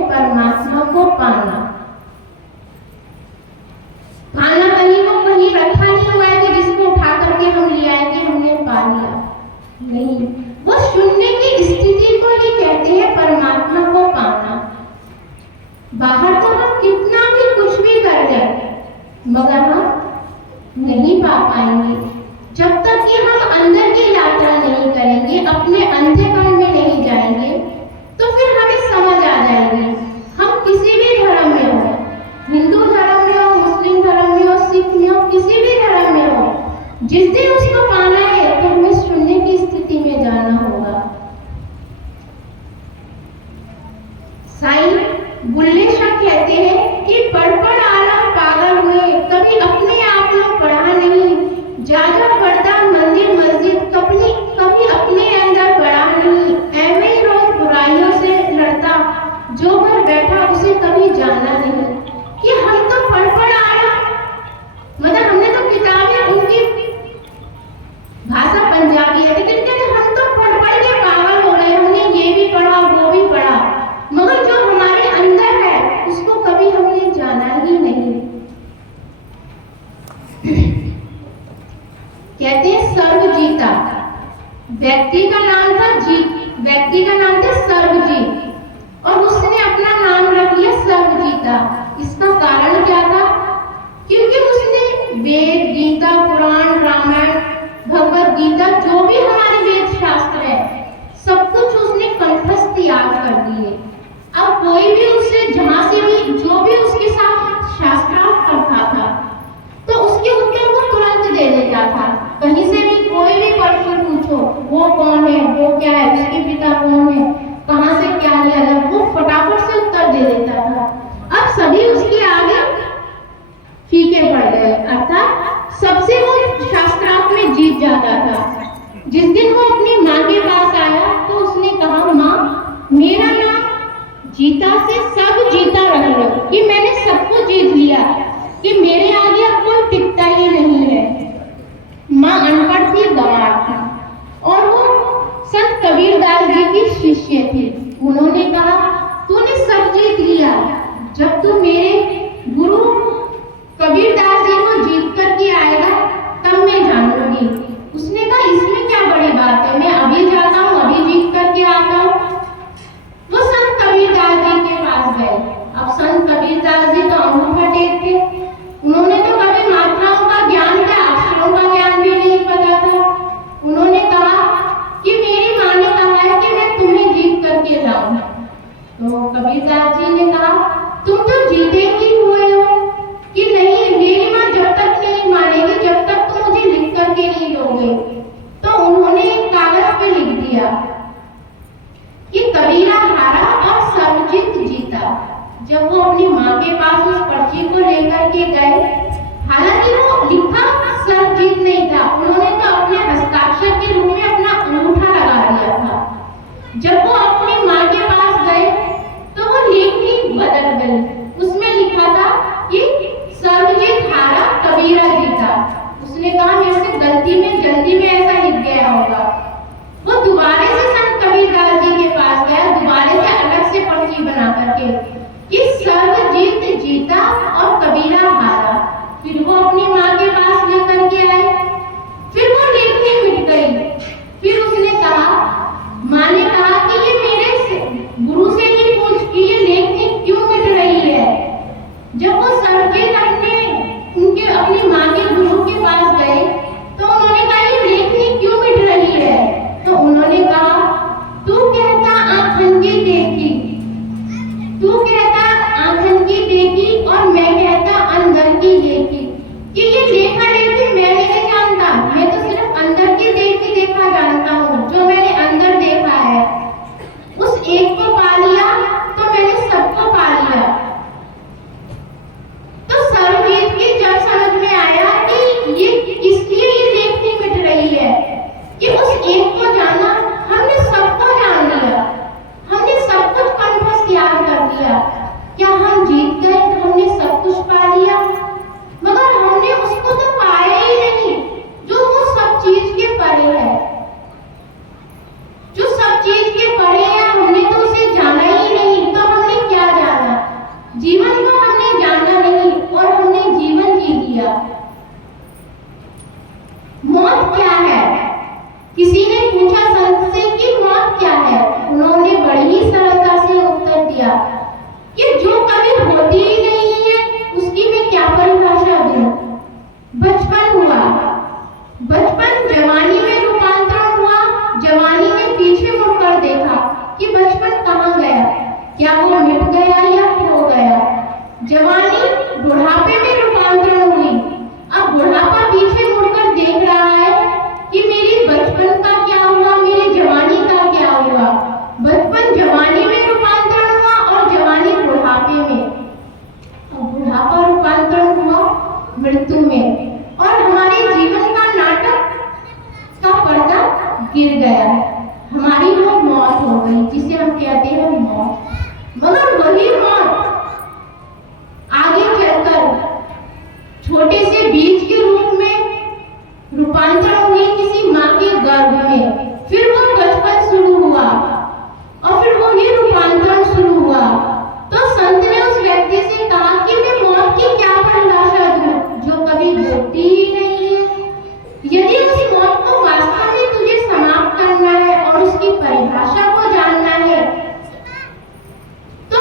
हैं परमात्मा को पाना। खाना कहीं वो कहीं रखा नहीं हुआ है कि जिसको उठा करके हम ले आए कि हमने पा लिया, नहीं, वो शून्य की स्थिति को ही कहते हैं परमात्मा को पाना। बाहर तो हम कितना भी कुछ भी कर लें मगर हम नहीं पा पाएंगे जब तक कि हम अंदर की यात्रा नहीं करेंगे, अपने अंधेपन में नहीं जाएंगे। तो फिर हमें समझ आ जाएगी, हम किसी भी धर्म में हो, हिंदू धर्म में हो, मुस्लिम धर्म में हो, सिख में हो, किसी भी धर्म में हो, जिस दिन उसको पाना है तो हमें शून्य की स्थिति में जाना होगा। साईं बुल्ले शाह कहते हैं कि पढ़ पढ़ आलम पागल हुए, कभी अपने आप में पढ़ा नहीं, जाजा पढ़ता मंदिर मस्जिद, कभी अपने अंदर पढ़ा नहीं, ऐवे ही रोज बुराइयों से लड़ता, जो घर बैठा उसे कभी जाना नहीं। कि हम तो पढ़ पढ़ आलम, मतलब हमने तो किताबें, उनकी भाषा पंजाबी है, लेकिन कहते हम तो पढ़ पढ़ के पागल हो गए, हमने ये भी पढ़ा वो भी पढ़ा, मगर जो हमारे अंदर है उसको कभी हमने जाना ही नहीं। कहते हैं सर्वजीता, व्यक्ति का नाम था सर्वजीत और उसने अपना नाम रख लिया सर्वजीता। इसका कारण क्या था? क्योंकि उसने वेद, गीता, पुराण, रामायण, भगवत गीता, जो भी हमारे वेद शास्त्र है, सब कुछ उसने कंठस्थ याद कर दिए। अब कोई भी उससे जहां से भी जो भी उसके साथ शास्त्रार्थ करता था तो उसके उत्तर वो तुरंत दे देता था। कहीं से भी कोई भी प्रश्न पूछो, वो कौन है, वो क्या है, उसके पिता कौन है, कहां से क्या लिया गया, वो फटाफट से उत्तर दे देता था। अब सभी उसके आगे फीके पड़ गए, अर्थात सबसे वो शास्त्रार्थ में जीत जाता था। जिस दिन वो अपनी माँ के पास आया तो उसने कहा, माँ मेरा नाम जीता से सब जीता रख लो, कि मैंने सबको जीत लिया, कि मेरे आगे अब कोई टिकता ही नहीं है। माँ अनपढ़ थी, गंवार थी और वो संत कबीरदास जी की शिष्य थी। उन्होंने कहा, तूने सब जीत लिया, जब तू मेरे गुरु कबीरदास जी को जीत करके आएगा तब मैं जानूंगी। उसने कहा, इसमें क्या बड़ी बात है, मैं अभी जाता हूँ, अभी जीत करके आता हूँ। वो संत कबीरदास जी के पास गए। अब संत कबीरदास जी तो अंगूठा टेक थे, उन्होंने तो कभी मात्राओं का ज्ञान क्या, अक्षरों का ज्ञान भी नहीं पता था। उन्होंने कहा कि मेरी माँ ने कहा है कि मैं तुम्हें जीत करके लाऊं। तो कबीरदास जी ने कहा, तुम तो जीते ही हुए हो, कि नहीं मेरी माँ जब तक नहीं मानेगी जब तक तुम मुझे लिख करके नहीं दोगे। तो उन्होंने एक कागज पे लिख दिया कि कबीरा हारा और सर्वजीत जीता। जब वो अपनी माँ के पास उस पर्ची को लेकर के गए, हालांकि वो लिखा सर्वजीत नहीं था, उन्होंने तो अपने हस्ताक्षर के रूप में अपना अंगूठा लगा दिया था। जब वो अपनी माँ के पास गए तो वो लेखनी बदल गई, उसमें लिखा था कि सर्वजीत हारा कबीरा जीता। उसने कहा, मेरे से गलती में जल्दी में ऐसा लिख गया होगा। वो दोबारा से संत कबीरदास जी के पास गया, दोबारा से अलग से पर्ची बना करके कि सर्वजीत जीता और कबीरा हारा। फिर वो अपनी माँ के पास लेकर के आए, फिर वो लेखनी मिट गई। फिर उसने कहा, माँ ने कहा कि ये मेरे गुरु से ही पूछ कि ये लेखनी क्यों मिट रही है। जब वो सर्वजीत अपनी माँ के गुरु के पास गए तो उन्होंने कहा, ये लेखनी क्यों मिट रही है। तो उन्होंने कहा, तू कहता आँखन की देखी, तू कहता आँखन की देखी और मैं कहता अंदर की देखी, कि ये देखा लेखी मैं नहीं जानता, मैं तो सिर्फ अंदर की देखा जानता हूँ, जो मैंने अंदर देखा है। उस एक को पा लिया तो मैंने सबको पा लिया। तो सर्वजीत की जब समझ में आया जीवन को हमने जाना नहीं और हमने जीवन जी लिया। मौत क्या है? किसी ने पूछा संत से कि मौत क्या है? उन्होंने बड़ी ही सरलता से उत्तर दिया कि जो कभी होती ही नहीं है उसकी मैं क्या परिभाषा दूं। बचपन हुआ, बचपन जवानी में रूपांतरण हुआ। जवानी में पीछे मुड़कर देखा कि बचपन कहाँ गया, क्या वो मिट गया या खो गया। जवानी बुढ़ापे में रूपांतरण हुई। अब बुढ़ापा पीछे मुड़कर देख रहा है कि मेरी बचपन का क्या हुआ, मेरी जवानी का क्या हुआ। बचपन जवानी में रूपांतरण हुआ और जवानी बुढ़ापे में, और बुढ़ापा रूपांतरण हुआ मृत्यु में, और हमारे जीवन का नाटक का पर्दा गिर गया। हमारी वो मौत हो गई जिसे हम कहते हैं मौत। मगर वही मौत आगे चलकर छोटे से बीज के रूप में रूपांतरण हुई किसी माँ के गर्भ में। फिर वो बचपन शुरू हुआ और फिर वो ये रूपांतरण शुरू हुआ। तो संत ने उस व्यक्ति से कहा कि मैं मौत की क्या परिभाषा दूं जो कभी होती ही नहीं है। यदि उस मौत को वास्तव में तुझे समाप्त करना है और उसकी परिभाषा को जानना है तो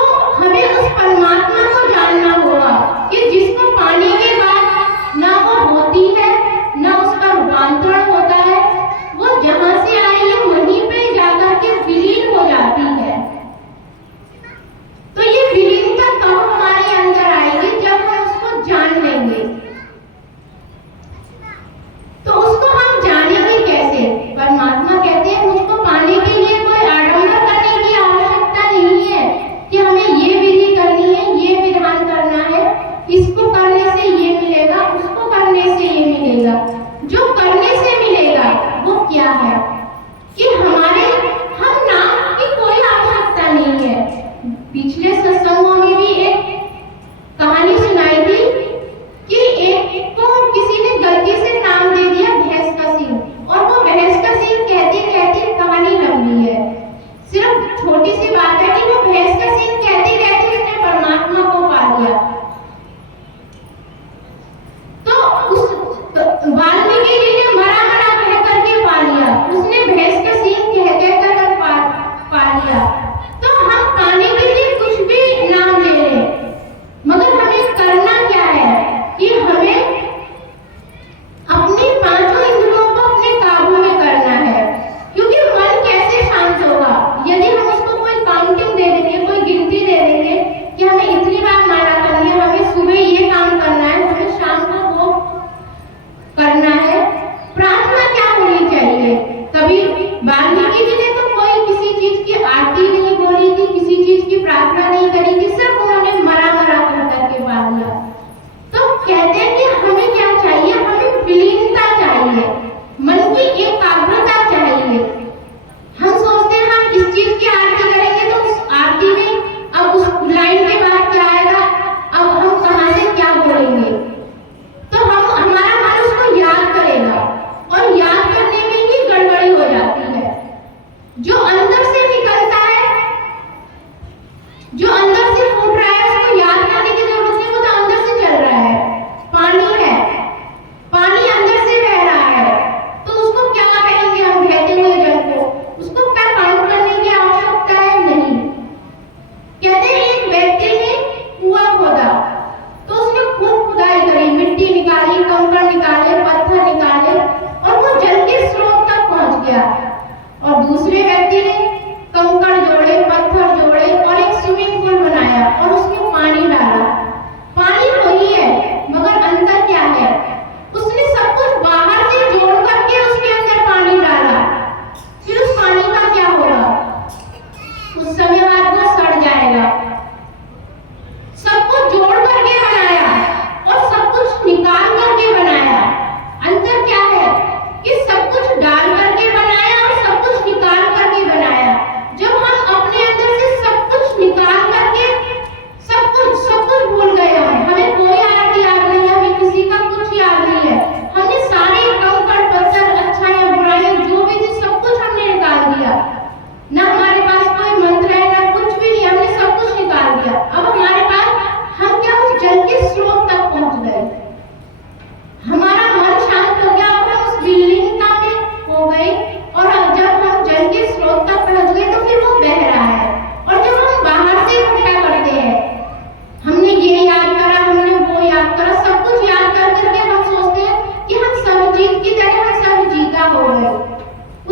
करा, सब कुछ याद कर करके हम सोचते हैं कि हम सर्वजीत की तरह हम सर्वजीता हो गए।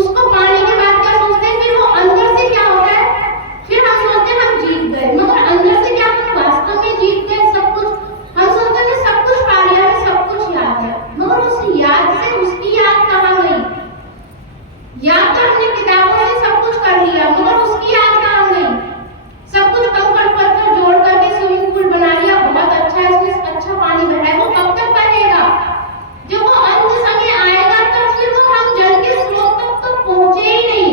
उसको पाने के बाद क्या सोचते हैं, फिर वो अंदर से क्या होता है, फिर हम सोचते हैं हम जीत गए, मगर अंदर से क्या हम वास्तव में जीत गए? सब कुछ हम सोचते हैं सब कुछ पा लिया, सब कुछ याद है, मगर उस याद से उसकी याद कहाँ गई? याद तो हमने किताबों से सब कुछ कर लिया, मगर उसकी याद कहाँ गई? सब कुछ कंकड़ पत्थर जोड़ करके स्विमिंग पूल बना लिया, बहुत अच्छा है, इसमें अच्छा पानी भरा है, वो कब तक बनेगा? जब वो अंत समय आएगा तो फिर वो हम जल के स्रोत तक तो पहुंचे ही नहीं।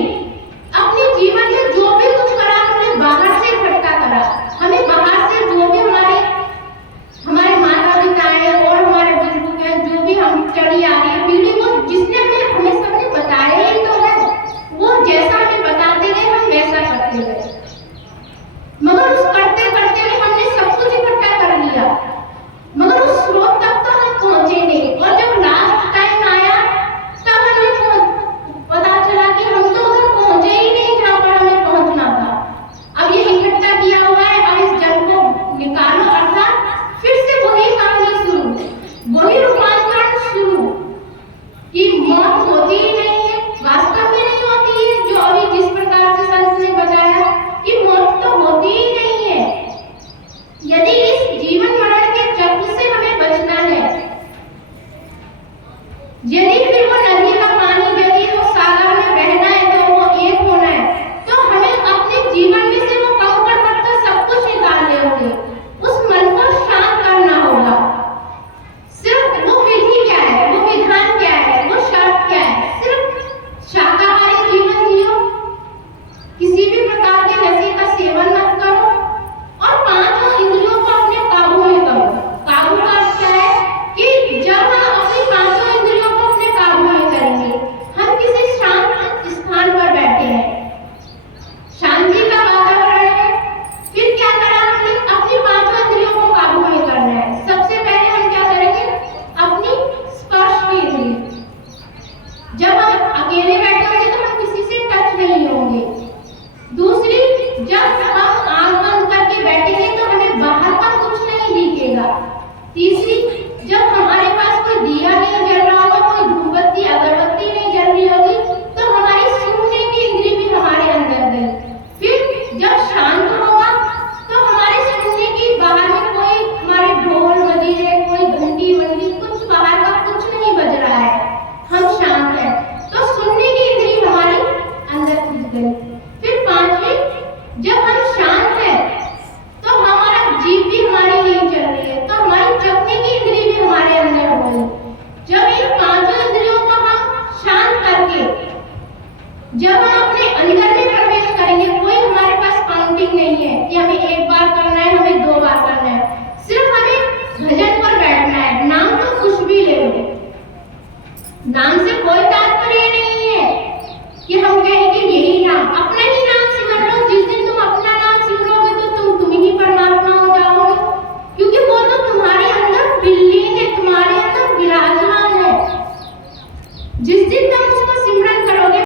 अपने जीवन में जो भी कुछ करा हमने बाहर से इकट्ठा करा, हमें बाहर से जो भी हमारे माता पिता है और हमारे बुजुर्ग हैं, जो भी हम चढ़ी आ रही है पीढ़ी, वो जिसने हमें सबने बताया ही तो है, वो जैसा हमें बताते गए हम वैसा करते गए, मगर उस करते करते में हमने सब कुछ इकट्ठा कर लिया, मगर उस स्रोत तक तो हम पहुंचे नहीं। और जब लास्ट टाइम आया तब हमें पता चला कि हम तो उधर पहुंचे ही नहीं जहां पर हमें पहुंचना था। अब ये इकट्ठा किया हुआ है, अब इस जल को निकालो, अर्थात फिर से वही कहानी शुरू, वही रूपांतरण शुरू कि मौत होती ही नहीं है, वास्तव में नहीं होती है, जो अभी जिस प्रकार से संत ने बताया कि मौत तो होती ही नहीं है। यदि इस जीवन मरण के चक्र से हमें बचना है, यदि फिर वो नदी का पानी यदि वो सागर में बहना है तो वो एक होना है, तो हमें अपने जीवन में से वो कंकड़ पत्थर सब कुछ निकालने होंगे, उस मन को शांत करना होगा। सिर्फ वो विधि क्या है, वो विधान क्या है, वो शर्त क्या है? सिर्फ शाकाहारी जीवन जियो, किसी भी प्रकार के नशे का सेवन मत करो और पांचों इंद्रियों को अपने काबू में करो। काबू का अर्थ क्या है कि जब हम अपनी पांचों इंद्रियों को अपने काबू में करेंगे, हम किसी शांत स्थान पर बैठे हैं, शांति का वातावरण है, फिर क्या करना हमने? अपनी पांचों इंद्रियों को काबू में करना है। सबसे पहले हम क्या करेंगे? अपनी स्पर्श की इंद्रिय, जब हम अकेले बैठे होंगे तो हम किसी से टच नहीं होंगे। दूसरी, जब हम आंख बंद करके बैठेंगे तो हमें बाहर का कुछ नहीं दिखेगा। तीसरी, जब हमारे पास कोई दिया नहीं जल रहा होगा, कोई धूपबत्ती अगरबत्ती नहीं जल रही होगी, तो हमारी सुनने की इंद्रिय भी हमारे अंदर गई। फिर जब शांत होगा तो हमारे सुनने की, बाहर में कोई हमारे ढोल मजीरे, कोई घंटी मंडी, कुछ बाहर का कुछ नहीं बज रहा है, हम शांत हैं, तो सुनने की इंद्रिय हमारी अंदर खिंच गई। फिर पांचवी, जब हम शांत हैं तो हमारा जीभ भी हमारे लिए चल रही है, तो हमारी चखने की इंद्रिय भी हमारे अंदर हो गई। जब इन पांचों इंद्रियों को हम शांत करके जब हम अपने अंदर में प्रवेश करेंगे, कोई हमारे पास काउंटिंग नहीं है कि हमें एक बार करना है, हमें 2 बार करना है, सिर्फ हमें भजन पर बैठना है। नाम तो कुछ भी ले लो, नाम से कोई तात्पर्य नहीं है कि हम कहें कि यही नाम, अपना ही नाम सिमर लो। जिस दिन तुम अपना नाम सिमरोगे तो तुम ही परमात्मा हो जाओगे, क्योंकि वो तो तुम्हारे अंदर बिल्ली है, तुम्हारे अंदर विराजमान है। जिस दिन तुम उसको